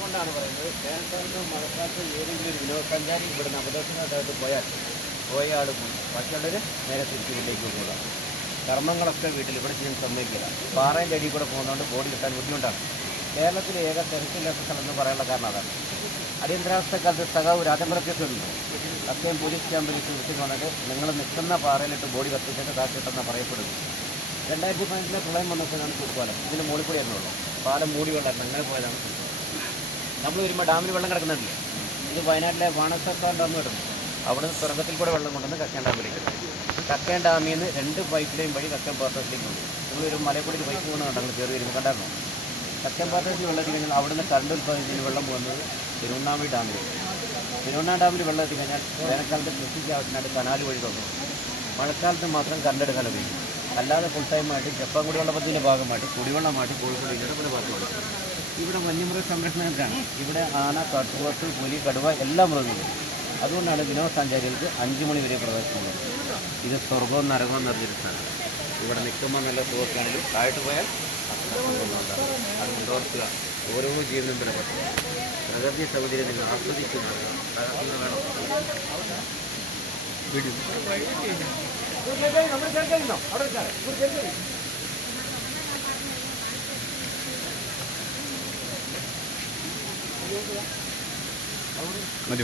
അതുകൊണ്ടാണ് പറയുന്നത് വേനൽക്കാലത്തും മഴക്കാലത്തും ഏതെങ്കിലും ഒരു വിനോദസഞ്ചാരി ഇവിടുന്ന് അപകടത്തിനകത്ത് പോയാൽ പോയി ബാക്കിയുള്ളവർ നേരെ തിരിച്ച് വീട്ടിലേക്ക് പോകുക. കർമ്മങ്ങളൊക്കെ വീട്ടിൽ ഇവിടെ ചെയ്യാൻ സമ്മതിക്കില്ല. പാറേൻ്റെ അടിയിൽ കൂടെ പോകുന്നതുകൊണ്ട് ബോഡി കിട്ടാൻ ബുദ്ധിമുട്ടാണ്. കേരളത്തിലെ ഏക തിരക്കില്ലാത്ത സ്ഥലം എന്ന് പറയാനുള്ള കാരണം അതാണ്. അടിയന്തരാവസ്ഥക്കാലത്ത് സഖാവ് രാജംകുളക്കേസുണ്ട്. അത്രയും പോലീസ് ക്യാമ്പിൽ സുഹൃത്തുക്കൾ വന്നിട്ട് നിങ്ങൾ നിൽക്കുന്ന പാറയിലിട്ട് ബോഡി കത്തിച്ചിട്ട് കാറ്റിട്ടെന്ന് പറയപ്പെടുന്നു. 2015 പ്രളയം വന്നപ്പോഴാണ് കുറുപ്പാലം ഇതിന് മുകളിൽ കൂടി ആയിരുന്നുള്ളൂ. പാലം മൂടി വെള്ളമായിരുന്നു. അങ്ങനെ പോയതാണ്. നമ്മൾ വരുമ്പോൾ ഡാമിൽ വെള്ളം കിടക്കുന്നുണ്ടല്ലേ, ഇത് വയനാട്ടിലെ വാണസർക്കാർ ഡാം കിടന്നു. അവിടെ നിന്ന് തുറക്കത്തിൽ കൂടെ വെള്ളം കൊണ്ടുവന്ന് കക്കയം ഡാമിലേക്ക്. കക്കയം ഡാമിൽ നിന്ന് 2 പൈപ്പ് ലൈൻ വഴി കക്കയം പാത്രത്തിലേക്ക് ഉണ്ട്. നിങ്ങളൊരു മലയക്കൂടി പൈപ്പ് പോകുന്നത് കണ്ടങ്ങൾ കയറി വരുമ്പോൾ കണ്ടായിരുന്നു. കക്കയം പാത്രത്തിൽ വെള്ളം എത്തിക്കഴിഞ്ഞാൽ അവിടെ നിന്ന് കറണ്ട് ഉൽപ്പാദിപ്പിച്ച് വെള്ളം പോകുന്നത് തിരുവണ്ണാമണി ഡാമിലേക്ക്. തിരുവണ്ണാമണി ഡാമിൽ വെള്ളം എത്തിക്കഴിഞ്ഞാൽ വേനൽക്കാലത്ത് കൃഷിക്ക് ആവശ്യമായിട്ട് കനാല് വഴി തുറന്നു. മഴക്കാലത്ത് മാത്രം കറണ്ട് എടുക്കാൻ ഉപയോഗിക്കും. അല്ലാതെ ഫുൾ ടൈമായിട്ട് ജപ്പാൻ കുടിവെള്ള പദ്ധതിയുടെ ഭാഗമായിട്ട് കുടിവെള്ളമായിട്ട് കോഴിക്കോട് ഇടപെടെ ഭാഗമാണ്. ഇവിടെ വന്യമൃഗ സംരക്ഷണത്തിനാണ്. ഇവിടെ ആന, കാട്ടുപോത്ത്, പുലി, കടുവ എല്ലാ മൃഗങ്ങളും. അതുകൊണ്ടാണ് വിനോദസഞ്ചാരികൾക്ക് 5 മണി വരെ പ്രവേശനമുള്ളത്. ഇത് സ്വർഗവും നരകവും നിറഞ്ഞൊരു സ്ഥലം. ഇവിടെ നിൽക്കുമ്പോൾ നല്ല സുഖത്താണെങ്കിലും താഴോട്ട് പോയാൽ അത് നിരോധിക്കുക. ഓരോ ജീവനും ബലപ്പെട്ടു. പ്രകൃതി സൗകര്യം നിങ്ങൾ ആസ്വദിച്ചു നൽകണം. മതി